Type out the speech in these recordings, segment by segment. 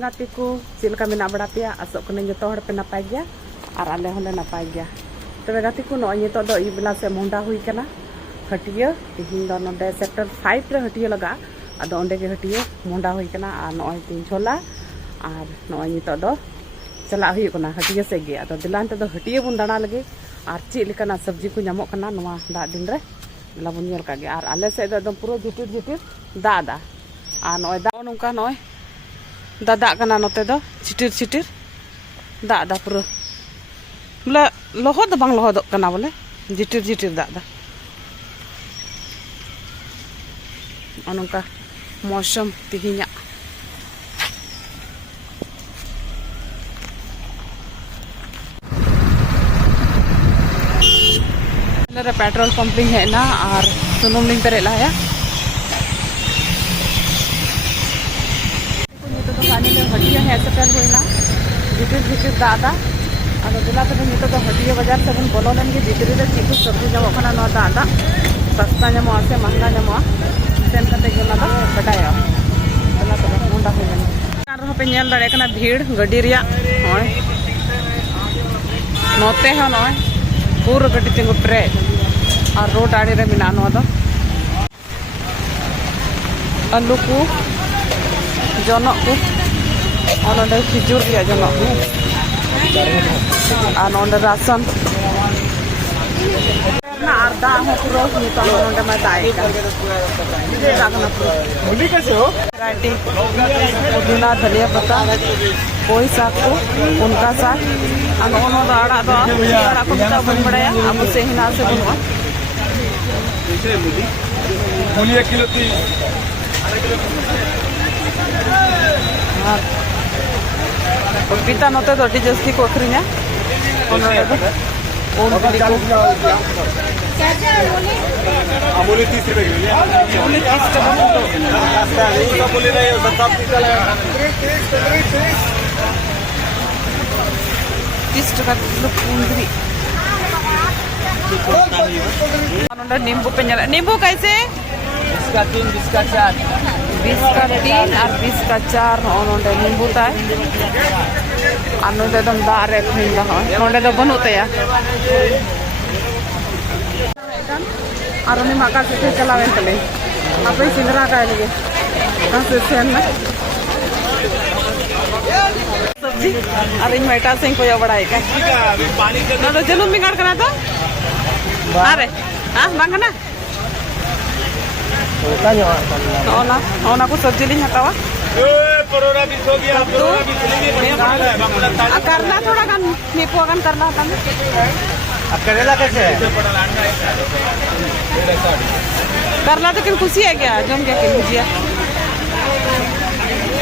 गाते को चलका मेना बड़ा पे आसोक कने जतो हड़ पे नपाय गया और आले होले नपाय गया तबे गाते को नय नितो दो इबला से मोंडा हुई कना हटिया तिहिन दो नोडे सेक्टर 5 रे हटिया लगा आदो ओंडे के हटिया मोंडा हुई कना आ नय तीन छोला और नय नितो दो चला हुई कना हटिया से गे आदो दिलान ते दो हटिया बुन दाना लगे और चे लेकना सब्जी को नामो कना नवा दा दिन रे ला बुन नेल कागे और आले से एकदम पूरा जुटिर जुटिर दादा आ नय दा नोंका नय दादा कना नोते दो छिटिर छिटिर दादा पूरा बोले लहद बांग लहद कना बोले जिटिर जिटिर दादा नोंका मौसम तिहिना पेट्रोल पंपिंग है ना और सुनुम लिंग पेरे लाया हटिया है सेटल होइना जिटिर जिटिर दादा और दिला पे नितो तो हटिया बाजार से बन बोलो लेन के जिटिर रे चिकु सब्जी जमो कना नो दादा सस्ता जमो से महंगा जमो सेन कते गेला दा बटाया दिला तो मुंडा हो गन कार पे नेल दाड़े कना भीड़ गड्डी रिया होय नोते ह नोय पूरा गड्डी तिंगु प्रे और रोड आड़े रे मिना नो दो आलू को जनक को और खिजूर दिया जनक को और राशन ना आधा हो पूरा नितो नोंडे में दाएगा ये राखना पूरा होली कैसे हो वैरायटी पुदीना धनिया पत्ता कोई साग को उनका साग और ओनो आड़ा दो आड़ा को बिता बन बड़ाया अब से हिना से बनवा कैसे मूली 1 किलो 30 और पिता नोते तो जस्ती को अखरिया ओनरे दो ओन बिली को मूली 30 रुपए की मूली 30 टका रास्ता है उसका मूली नहीं उसका सब निकल 30 टका किलो कुंदरी नींबू पे नींबू कैसे 20 का 3 20 का 4 20 का 3 और 20 का 4 नोंडे नींबू ताय और नोंडे दम दारे खिंदा हो नोंडे दो बनोते या और उन्हें माका से चलावे तले आपे सिंगरा का लगे कहां से सेन ना सब्जी अरे मेटा से कोई बड़ाई का ना तो जलूम बिगाड़ करा था अरे हां मांगना ओना को सब्जी नहीं हटावा परोरा भी हो गया परोरा भी करना थोड़ा कन नीपो कन करना था अब करेला कैसे है करला तो किन खुशी है क्या जम के किन भुजिया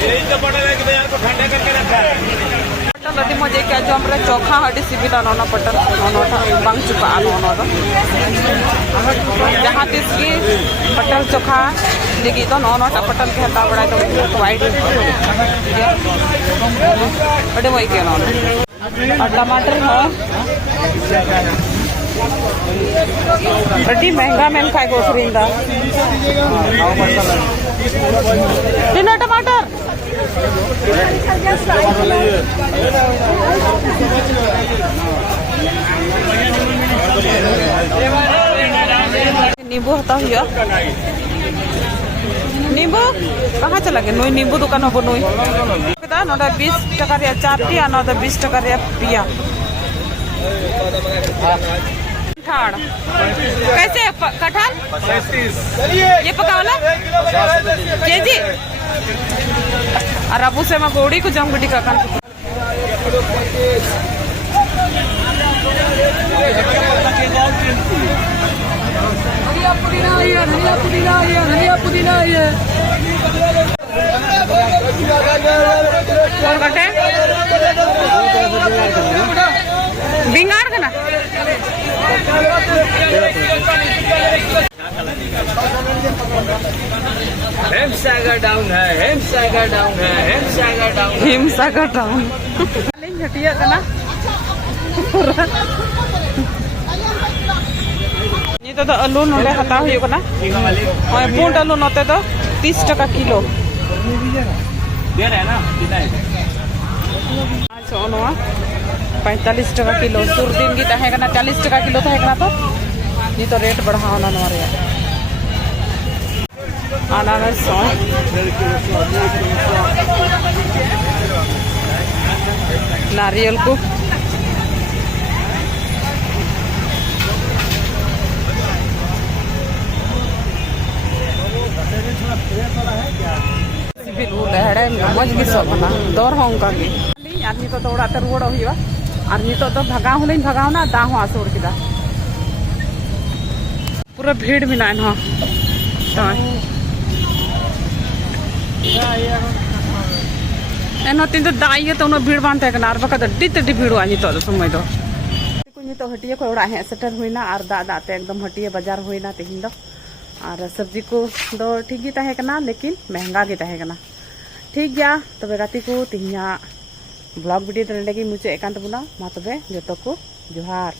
यही तो पटल है कि यार को ठंडा करके रखा है पटल अति मजे क्या जो हमरे चोखा हडी सिबिला नोना पटल नोना बांग चुका नोना दो जहां तिस की पटल चोखा देखी तो नोना पटल के हटा बड़ा तो वाइट बड़े वही के नोना और टमाटर हो बड़ी महंगा मैन खाए को खरीदा तीनों टमाटर नींबू हता हुआ नींबू कहाँ चला गया नई नींबू दुकान हो नई 20 टका 4 टी और 20 टका पिया कैसे कटहल 35 ये पका वाला केजी और अबू से मैं गोड़ी को जम गुडी का कान पुदीना ये और कटे बिंगाड़ का ना हिमसागर डाउन है हिमसागर डाउन है हिमसागर डाउन हिमसागर डाउन हटिया का ना ये तो आलू नोडे हता हुई ना पुंड आलू नोते तो 30 टका किलो सोनवा 45 टका किलो सुर दिन की तहे कना 40 टका किलो तहे कना तो ये तो रेट बढ़ा ना नोरे अनानास नारियल को मज भी सबना दौर होंका की आर नितो तो ओड़ा रुआड़ हुआ और नितो तो भगाव हलें भगावना दा हो आसुड़ किदा पूरा भीड़ मिला ना एनो तीन तो दाई तो उन भीड़ बांध तहकना और बका अड्डी तड्डी भीड़ हुआ नितो तो समय दो नितो हटिया को ओड़ा हे सेटर हुईना और दा दा ते एकदम हटिया बाजार हुईना तेहिन दो और सब्जी को दो ठीक ही तहे कना लेकिन महंगा गे तहे कना ठीक गया तबे गाती को तिहिया ब्लॉग वीडियो तो नेडे मुझे एकांत बुना मा तबे जतो को जोहार।